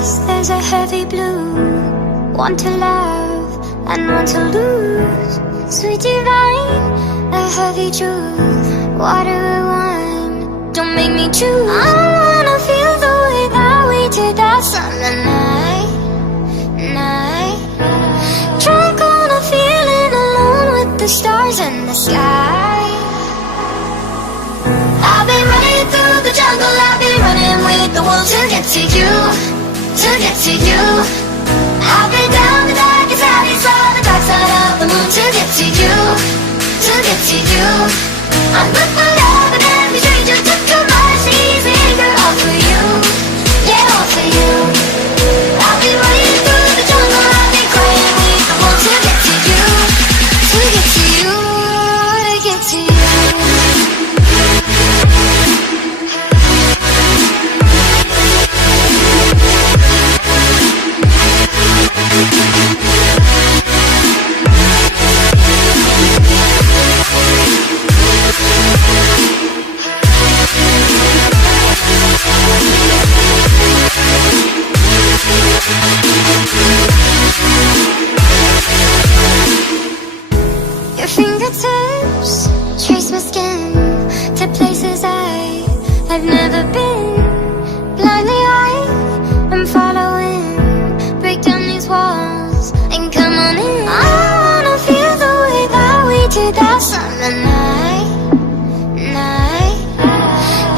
eyes, there's a heavy blue. Want to love and want to lose. Sweet divine, a heavy truth. Water or wine, don't make me choose. I wanna feel the way that we did that summer night. Drunk on a feeling, alone with the stars in the sky. I've been running through the jungle, I've been running with the wolves to get to you, to get to you. I've been down the darkest alley, saw the dark side of the moon to get to you, to get to you. I'm good for love and every stranger took a mercy's anger, all for you, yeah, all for you. I've been running through the jungle, I've been crying with the wolves to get to you, to get to you, to get to you. Your fingertips trace my skin to places I've never been. Blindly I'm following. Break down these walls and come on in. I wanna feel the way that we did that summer night.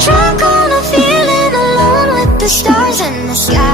Drunk on a feeling, alone with the stars in the sky.